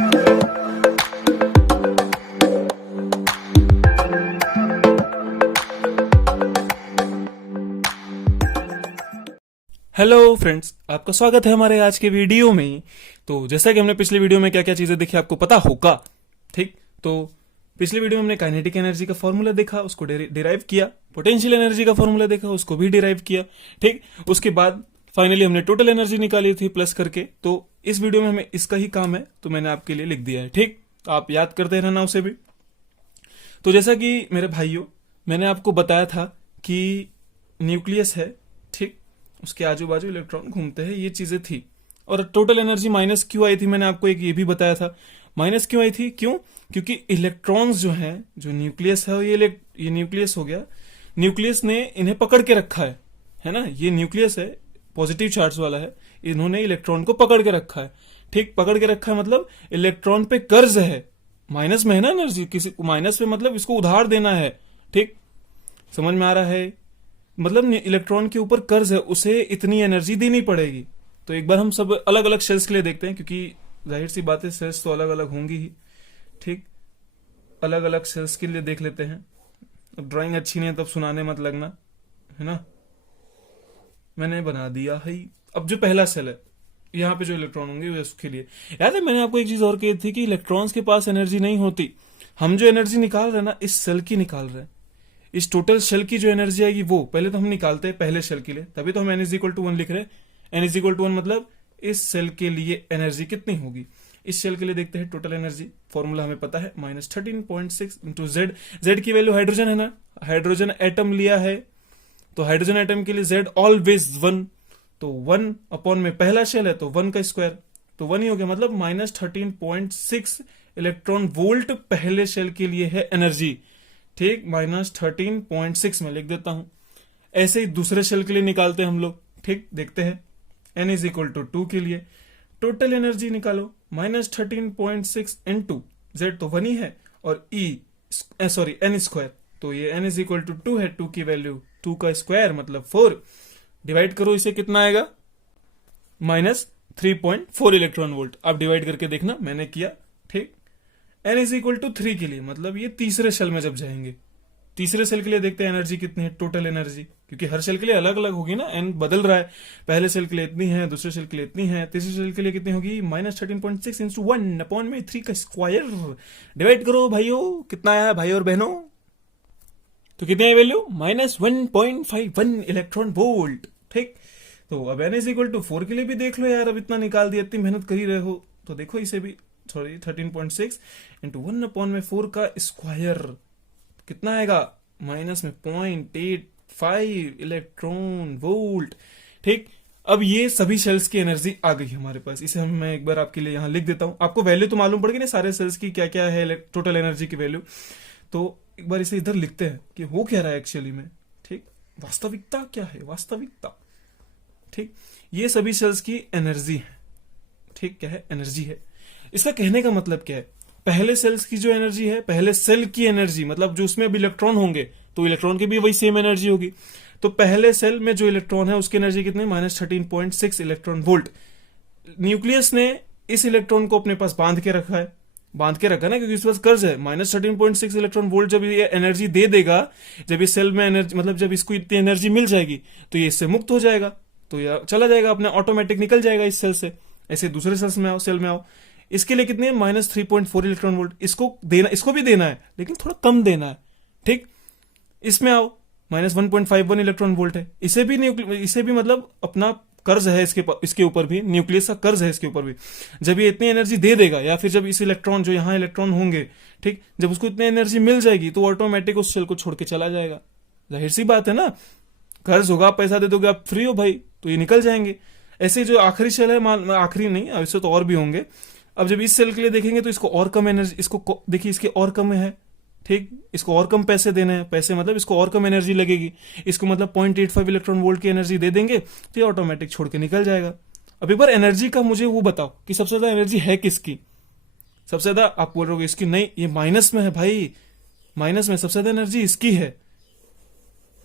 Hello friends, आपका स्वागत है हमारे आज के वीडियो में। तो जैसा कि हमने पिछले वीडियो में क्या क्या चीजें देखी आपको पता होगा, ठीक। तो पिछले वीडियो में हमने काइनेटिक एनर्जी का फॉर्मूला देखा, उसको डिराइव किया। पोटेंशियल एनर्जी का फॉर्मूला देखा, उसको भी डिराइव किया, ठीक। उसके बाद फाइनली हमने टोटल एनर्जी निकाली थी प्लस करके। तो इस वीडियो में हमें इसका ही काम है, तो मैंने आपके लिए लिख दिया है, ठीक। आप याद करते रहना उसे भी। तो जैसा कि मेरे भाइयों, मैंने आपको बताया था कि न्यूक्लियस है, ठीक, उसके आजू बाजू इलेक्ट्रॉन घूमते हैं, ये चीजें थी। और टोटल एनर्जी माइनस क्यों आई थी, मैंने आपको एक ये भी बताया था। माइनस क्यों आई थी, क्यों? क्योंकि इलेक्ट्रॉन्स जो हैं, जो न्यूक्लियस है, ये न्यूक्लियस हो गया, न्यूक्लियस ने इन्हें पकड़ के रखा है ना। ये न्यूक्लियस है, पॉजिटिव चार्ज वाला है, इन्होंने इलेक्ट्रॉन को पकड़ के रखा है, ठीक। पकड़ के रखा है मतलब इलेक्ट्रॉन पे कर्ज है, माइनस में है ना एनर्जी, किसी माइनस पे मतलब इसको उधार देना है, ठीक। समझ में आ रहा है? मतलब इलेक्ट्रॉन के ऊपर कर्ज है, उसे इतनी एनर्जी देनी पड़ेगी। तो एक बार हम सब अलग अलग शेल्स के लिए देखते हैं, क्योंकि जाहिर सी बात है शेल्स तो अलग अलग होंगी ही, ठीक। अलग अलग शेल्स के लिए देख लेते हैं। अब ड्राइंग अच्छी नहीं है तब सुनाने मत लगना, है ना। मैंने बना दिया है। अब जो पहला सेल है, यहाँ पे जो इलेक्ट्रॉन होंगे उसके लिए याद है, मैंने आपको एक चीज और कही थी कि इलेक्ट्रॉन्स के पास एनर्जी नहीं होती। हम जो एनर्जी निकाल रहे हैं ना, इस सेल की निकाल रहे हैं। इस टोटल शेल की जो एनर्जी आएगी वो पहले तो हम निकालते हैं पहले शेल के लिए, तभी तो हम n इज इक्वल टू 1 लिख रहे हैं। n इज इक्वल टू 1 मतलब इस सेल के लिए एनर्जी कितनी होगी। इस शेल के लिए देखते हैं टोटल एनर्जी, फॉर्मूला हमें पता है, -13.6 इंटू जेड। जेड की वैल्यू हाइड्रोजन है ना, हाइड्रोजन एटम लिया है, तो हाइड्रोजन एटम के लिए जेड ऑलवेज 1। तो 1 अपॉन में पहला शेल है तो 1 का स्क्वायर, तो 1 ही हो गया, मतलब -13.6 इलेक्ट्रॉन वोल्ट पहले शेल के लिए है एनर्जी, ठीक। -13.6 में लिख देता हूं। ऐसे ही दूसरे शेल के लिए निकालते हैं हम लोग, ठीक। देखते हैं n इज इक्वल टू 2 के लिए टोटल एनर्जी निकालो, -13.6 इंटू जेड तो 1 ही है, और n स्क्वायर, तो ये n इज इक्वल टू 2 है। 2 की वैल्यू 2 का स्क्वायर मतलब 4, डिवाइड करो, इसे कितना आएगा, -3.4 इलेक्ट्रॉन वोल्ट। आप डिवाइड करके देखना, मैंने किया, ठीक। n इज इक्वल टू 3 के लिए मतलब ये तीसरे सेल में जब जाएंगे, तीसरे सेल के लिए देखते हैं एनर्जी कितनी है, टोटल एनर्जी, क्योंकि हर सेल के लिए अलग अलग होगी ना, n बदल रहा है। पहले सेल के लिए इतनी है, दूसरे सेल के लिए इतनी है, तीसरे सेल के लिए कितनी होगी, -13.6 इंटू 1 अपॉन में 3 का स्क्वायर। डिवाइड करो भाइयों, कितना आया भाई और बहनों, तो कितनी है वैल्यू, -1.51 इलेक्ट्रॉन वोल्ट, ठीक। तो अब n इज इक्वल टू 4 के लिए भी देख लो यार, अब इतना निकाल दिया, इतनी मेहनत कर ही रहे हो तो देखो इसे भी, सॉरी 13.6 इंटू 1 अपॉन में 4 का स्क्वायर कितना आएगा, माइनस में 0.85 इलेक्ट्रॉन वोल्ट, ठीक। अब ये सभी सेल्स की एनर्जी आ गई हमारे पास, इसे मैं एक बार आपके लिए यहां लिख देता हूं। आपको वैल्यू तो मालूम पड़ गई ना सारे सेल्स की, क्या क्या है टोटल एनर्जी की वैल्यू। तो एक बार इसे इधर लिखते हैं कि हो क्या रहा है एक्चुअली में, ठीक। वास्तविकता क्या है, वास्तविकता, ठीक। ये सभी सेल्स की एनर्जी है, ठीक। क्या है, एनर्जी है। इसका कहने का मतलब क्या है, पहले सेल्स की जो एनर्जी है, पहले सेल की एनर्जी मतलब जो उसमें अब इलेक्ट्रॉन होंगे, तो इलेक्ट्रॉन की भी वही सेम एनर्जी होगी। तो पहले सेल में जो इलेक्ट्रॉन है उसकी एनर्जी कितनी, -13.6 इलेक्ट्रॉन वोल्ट। न्यूक्लियस ने इस इलेक्ट्रॉन को अपने पास बांध के रखा है, बांध के रखा ना, क्योंकि इस पास कर्ज है। -13.6 इलेक्ट्रॉन वोल्ट जब ये एनर्जी दे देगा, जब इस सेल में एनर्जी मतलब जब इसको इतनी एनर्जी मिल जाएगी, तो ये इससे मुक्त हो जाएगा, तो ये चला जाएगा अपने, ऑटोमेटिक निकल जाएगा इस सेल से। ऐसे दूसरे सेल में आओ, इसके लिए कितने, -3.4 इलेक्ट्रॉन वोल्ट। इसको देना, इसको भी देना है लेकिन थोड़ा कम देना है, ठीक। इसमें आओ, -1.51 इलेक्ट्रॉन वोल्ट है, इसे भी मतलब अपना कर्ज है इसके ऊपर भी, न्यूक्लियस का कर्ज है इसके ऊपर भी। जब ये इतनी एनर्जी दे देगा, या फिर जब इस इलेक्ट्रॉन, जो यहाँ इलेक्ट्रॉन होंगे, ठीक, जब उसको इतनी एनर्जी मिल जाएगी तो ऑटोमेटिक उस सेल को छोड़ के चला जाएगा। जाहिर सी बात है ना, कर्ज होगा, पैसा दे दोगे आप, फ्री हो भाई, तो ये निकल जाएंगे। ऐसे जो आखिरी सेल है, आखिरी नहीं, ऐसे तो और भी होंगे। अब जब इस सेल के लिए देखेंगे तो इसको और कम एनर्जी, इसको देखिए इसके और कम है, ठीक। इसको और कम पैसे देने हैं, पैसे मतलब इसको और कम एनर्जी लगेगी, इसको मतलब 0.85 इलेक्ट्रॉन वोल्ट की एनर्जी दे देंगे तो ये ऑटोमेटिक छोड़ के निकल जाएगा। अब एक बार एनर्जी का मुझे वो बताओ कि सबसे ज्यादा एनर्जी है किसकी। सबसे ज्यादा आप बोल रहे हो इसकी, नहीं, ये माइनस में है भाई, माइनस में सबसे ज्यादा एनर्जी इसकी है,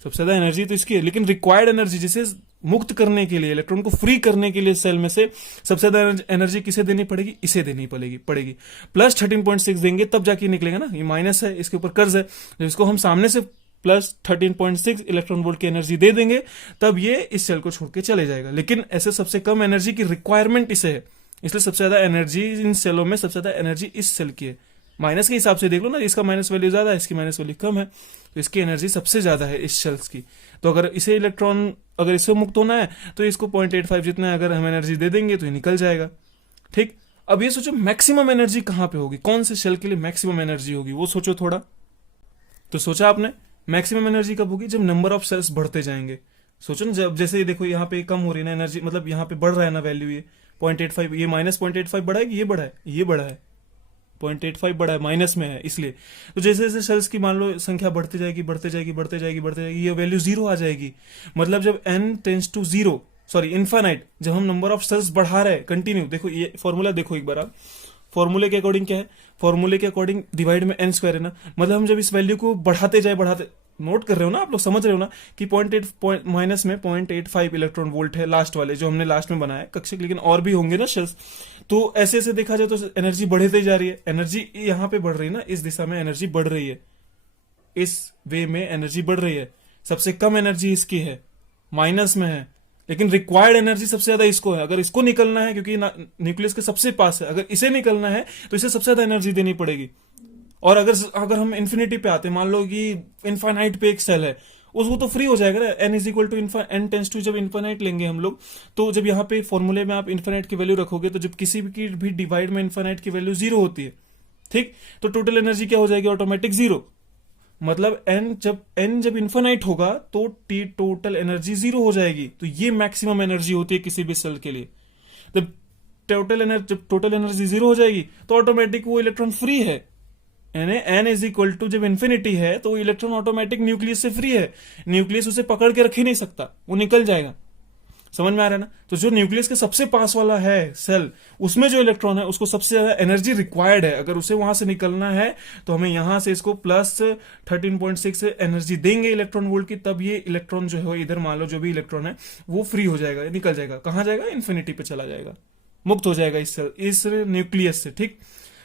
सबसे ज्यादा एनर्जी तो इसकी है, लेकिन रिक्वायर्ड एनर्जी जिसे मुक्त करने के लिए, इलेक्ट्रॉन को फ्री करने के लिए सेल में से सबसे ज्यादा एनर्जी किसे देनी पड़ेगी, इसे देनी पड़ेगी। प्लस 13.6 देंगे तब जाके निकलेगा ना, ये माइनस है, इसके ऊपर कर्ज है, जब इसको हम सामने से प्लस 13.6 इलेक्ट्रॉन वोल्ट की एनर्जी दे देंगे तब ये इस सेल को छोड़ के चले जाएगा। लेकिन ऐसे सबसे कम एनर्जी की रिक्वायरमेंट इसे है, इसलिए सबसे ज्यादा एनर्जी इन सेलों में, सबसे ज्यादा एनर्जी इस सेल की है। माइनस के हिसाब से देख लो ना, इसका माइनस वैल्यू ज्यादा है, इसकी माइनस वैल्यू कम है, तो इसकी एनर्जी सबसे ज्यादा है इस सेल्स की। तो अगर इसे इलेक्ट्रॉन, अगर इससे मुक्त होना है तो इसको 0.85 जितना अगर हम एनर्जी दे देंगे तो ये निकल जाएगा। ठीक, अब ये सोचो मैक्सिमम एनर्जी कहां पे होगी, कौन से सेल के लिए मैक्सिमम एनर्जी होगी, वो सोचो थोड़ा। तो सोचा आपने मैक्सिमम एनर्जी कब होगी, जब नंबर ऑफ सेल्स बढ़ते जाएंगे। सोचो ना, जब जैसे देखो यहाँ पे कम हो रही है ना एनर्जी, मतलब यहाँ पे बढ़ रहा है ना वैल्यू, ये 0.85, ये माइनस 0.85 बढ़ा है कि ये बढ़ा है, ये बढ़ा है, 0.85 बढ़ा है, माइनस में है इसलिए। तो जैसे जैसे सेल्स की मान लो संख्या बढ़ती जाएगी, बढ़ते जाएगी, बढ़ते जाएगी, बढ़ते जाएगी, ये वैल्यू जीरो आ जाएगी। मतलब जब n tends to zero, sorry infinite, जब हम नंबर ऑफ सेल्स बढ़ा रहे हैं कंटिन्यू, देखो ये फॉर्मूला देखो एक बार आप, फॉर्मूले के अकॉर्डिंग क्या है, फॉर्मूले के अकॉर्डिंग डिवाइड में n स्क्वायर है ना, मतलब हम जब इस वैल्यू को बढ़ाते जाए, बढ़ाते, नोट कर रहे हो ना आप लोग, समझ रहे हो ना कि 0.8 माइनस में 0.85 इलेक्ट्रॉन वोल्ट है लास्ट वाले जो हमने लास्ट में बनाया कक्षक, लेकिन और भी होंगे ना शेल्स। तो ऐसे ऐसे देखा जाए तो एनर्जी बढ़ती जा रही है, एनर्जी यहाँ पे बढ़ रही है ना, इस दिशा में एनर्जी बढ़ रही है, इस वे में एनर्जी बढ़ रही है। सबसे कम एनर्जी इसकी है, माइनस में है, लेकिन रिक्वायर्ड एनर्जी सबसे ज्यादा इसको है। अगर इसको निकलना है, क्योंकि न्यूक्लियस के सबसे पास है, अगर इसे निकलना है तो इसे सबसे ज्यादा एनर्जी देनी पड़ेगी। और अगर हम इन्फिनिटी पे आते, मान लो कि इन्फाइनाइट पे एक सेल है, उसको तो फ्री हो जाएगा ना, n is equal to n tends to, जब इन्फाइनाइट लेंगे हम लोग, तो जब यहाँ पे फॉर्मूले में आप इन्फाइनाइट की वैल्यू रखोगे तो जब किसी भी डिवाइड में इन्फाइनाइट की वैल्यू जीरो होती है, ठीक, तो टोटल एनर्जी क्या हो जाएगी, ऑटोमेटिक जीरो। मतलब n जब इन्फाइनाइट होगा तो टोटल एनर्जी जीरो हो जाएगी। तो ये मैक्सिमम एनर्जी होती है किसी भी सेल के लिए। जब टोटल एनर्जी जीरो हो जाएगी तो ऑटोमेटिक वो इलेक्ट्रॉन फ्री है, यानी n इज इक्वल टू, जब इन्फिनिटी है तो इलेक्ट्रॉन ऑटोमेटिक न्यूक्लियस से फ्री है, न्यूक्लियस उसे पकड़ के रख ही नहीं सकता, वो निकल जाएगा। समझ में आ रहा है ना। तो जो न्यूक्लियस के सबसे पास वाला है सेल, उसमें जो इलेक्ट्रॉन है उसको सबसे ज्यादा एनर्जी रिक्वायर्ड है। अगर उसे वहां से निकलना है तो हमें यहां से इसको प्लस 13.6 एनर्जी देंगे इलेक्ट्रॉन वोल्ट की, तब ये इलेक्ट्रॉन जो है इधर, मान लो जो भी इलेक्ट्रॉन है वो फ्री हो जाएगा, निकल जाएगा। कहां जाएगा, इन्फिनिटी पे चला जाएगा, मुक्त हो जाएगा इस न्यूक्लियस से। ठीक,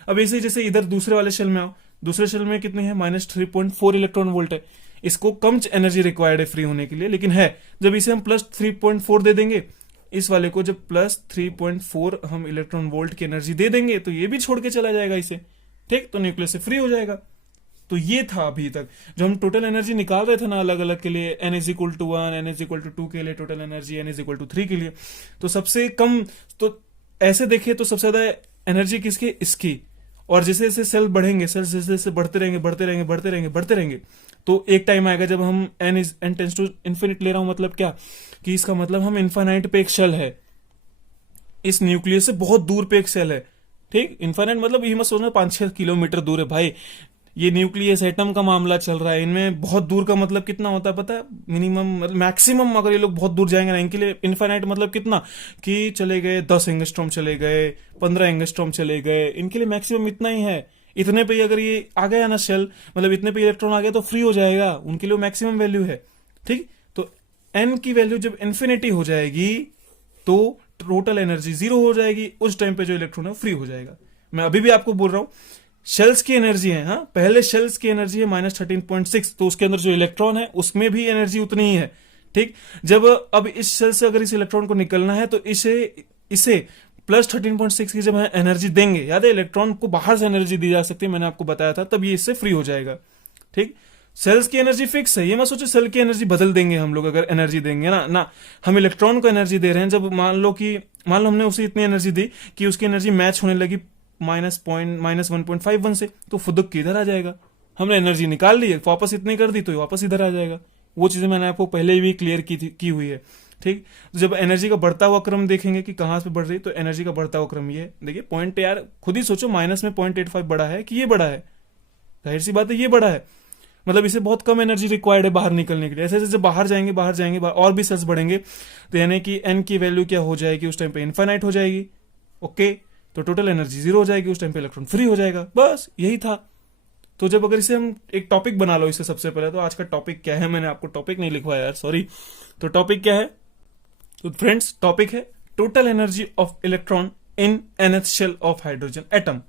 अब ऐसे जैसे इधर दूसरे वाले शेल में आओ, दूसरे शेल में कितने हैं, -3.4 इलेक्ट्रॉन वोल्ट है। इसको कम एनर्जी रिक्वायर्ड है फ्री होने के लिए, लेकिन है। जब इसे हम +3.4 दे देंगे, इस वाले को जब +3.4 हम इलेक्ट्रॉन वोल्ट की एनर्जी दे देंगे तो ये भी छोड़ के चला जाएगा इसे। ठीक, तो न्यूक्लियस से फ्री हो जाएगा। तो ये था अभी तक जो हम टोटल एनर्जी निकाल रहे थे ना अलग अलग के लिए, n = 1, n = 2 के लिए टोटल एनर्जी, n = 3 के लिए। तो सबसे कम, तो ऐसे देखिए तो सबसे ज्यादा एनर्जी किसकी, इसकी। और जैसे जैसे सेल बढ़ेंगे, सेल जैसे जैसे बढ़ते रहेंगे, बढ़ते रहेंगे, बढ़ते रहेंगे, बढ़ते रहेंगे, तो एक टाइम आएगा जब हम n टेंस टू इन्फिनिट ले रहा हूं, मतलब क्या कि इसका मतलब हम इन्फाइनाइट पे एक सेल है, इस न्यूक्लियस से बहुत दूर पे एक सेल है। ठीक, इन्फाइनाइट मतलब ये मत सोचना 5-6 किलोमीटर दूर है भाई, ये न्यूक्लियस एटम का मामला चल रहा है। इनमें बहुत दूर का मतलब कितना होता है पता है, मिनिमम मतलब मैक्सिमम, अगर ये लोग बहुत दूर जाएंगे ना, इनके लिए इन्फाइनाइट मतलब कितना कि चले गए 10 एंगस्ट्रॉम चले गए, 15 एंगस्ट्रॉम चले गए, इनके लिए मैक्सिमम इतना ही है। इतने पे अगर ये आ गया ना सेल, मतलब इतने पे इलेक्ट्रॉन आ गया तो फ्री हो जाएगा, उनके लिए मैक्सिमम वैल्यू है। ठीक, तो n की वैल्यू जब इन्फिनिटी हो जाएगी तो टोटल एनर्जी जीरो हो जाएगी, उस टाइम पे जो इलेक्ट्रॉन है फ्री हो जाएगा। मैं अभी भी आपको बोल रहा हूं, शेल्स की एनर्जी है, हाँ पहले शेल्स की एनर्जी है -13.6, तो उसके अंदर जो इलेक्ट्रॉन है उसमें भी एनर्जी उतनी ही है। ठीक, जब अब इस शेल से अगर इस इलेक्ट्रॉन को निकलना है तो इसे +13.6 की जब एनर्जी देंगे, याद है इलेक्ट्रॉन को बाहर से एनर्जी दी जा सकती है, मैंने आपको बताया था, तब ये इससे फ्री हो जाएगा। ठीक, सेल्स की एनर्जी फिक्स है, ये मत सोचो सेल की एनर्जी बदल देंगे हम लोग अगर एनर्जी देंगे ना, हम इलेक्ट्रॉन को एनर्जी दे रहे हैं। जब मान लो हमने उसे इतनी एनर्जी दी कि उसकी एनर्जी मैच होने लगी -1.51 से, तो फुदक के इधर आ जाएगा। हमने एनर्जी निकाल ली है, वापस इतनी कर दी तो वापस इधर आ जाएगा। वो चीजें मैंने आपको पहले भी क्लियर की हुई है। ठीक, तो जब एनर्जी का बढ़ता हुआ क्रम देखेंगे कि कहां से बढ़ रही, तो एनर्जी का बढ़ता हुआ क्रम ये देखिए, पॉइंट यार खुद ही सोचो, माइनस में 0.85 बड़ा है कि ये बड़ा है, जाहिर सी बात है ये बड़ा है, मतलब इसे बहुत कम एनर्जी रिक्वायर्ड है बाहर निकलने के लिए। ऐसे जैसे बाहर जाएंगे और भी सेल्स बढ़ेंगे, तो यानी कि n की वैल्यू क्या हो जाएगी उस टाइम पे, इनफाइनाइट हो जाएगी। ओके, तो टोटल एनर्जी जीरो हो जाएगी, उस टाइम पे इलेक्ट्रॉन फ्री हो जाएगा, बस यही था। तो जब अगर इसे हम एक टॉपिक बना लो, इससे सबसे पहले तो आज का टॉपिक क्या है, मैंने आपको टॉपिक नहीं लिखवाया यार, सॉरी। तो टॉपिक क्या है, तो फ्रेंड्स टॉपिक है total energy of electron in nth shell of hydrogen atom.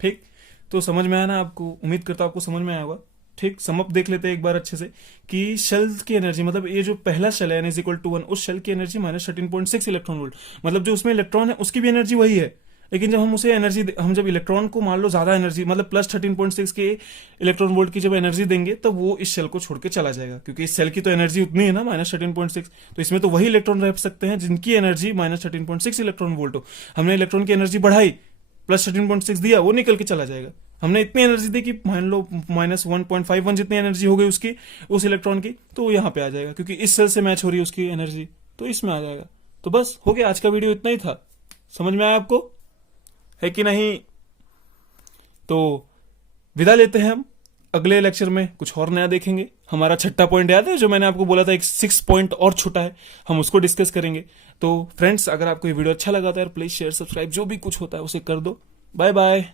ठीक, तो समझ में आया ना आपको? उम्मीद करता हूं आपको समझ में आया होगा। ठीक, समअप देख लेते हैं एक बार अच्छे से कि शेल की एनर्जी, मतलब ये जो पहला शेल है n इज इक्वल टू 1, उस शेल की एनर्जी -13.6 इलेक्ट्रॉन वोल्ट, मतलब जो उसमें इलेक्ट्रॉन है उसकी भी एनर्जी वही है, लेकिन जब हम उसे एनर्जी, हम जब इलेक्ट्रॉन को मान लो ज्यादा एनर्जी, मतलब +13.6 के इलेक्ट्रॉन वोल्ट की जब एनर्जी देंगे तब वो इस शेल को छोड़ के चला जाएगा, क्योंकि इस शेल की तो एनर्जी उतनी है ना -13.6, तो इसमें तो वही इलेक्ट्रॉन रह सकते हैं जिनकी एनर्जी -13.6 इलेक्ट्रॉन वोल्ट हो। हमने इलेक्ट्रॉन की एनर्जी बढ़ाई, +13.6 दिया, वो निकल के चला जाएगा। हमने इतनी एनर्जी दी कि मान लो -1.51 जितनी एनर्जी हो गई उसकी, उस इलेक्ट्रॉन की, तो वो यहाँ पे आ जाएगा, क्योंकि इस सेल से मैच हो रही है उसकी एनर्जी, तो इसमें आ जाएगा। तो बस हो गया, आज का वीडियो इतना ही था। समझ में आया आपको, है कि नहीं? तो विदा लेते हैं हम, अगले लेक्चर में कुछ और नया देखेंगे। हमारा 6वां पॉइंट याद है जो मैंने आपको बोला था, एक 6 पॉइंट और छोटा है, हम उसको डिस्कस करेंगे। तो फ्रेंड्स, अगर आपको ये वीडियो अच्छा लगा तो यार प्लीज शेयर, सब्सक्राइब, जो भी कुछ होता है उसे कर दो। Bye bye.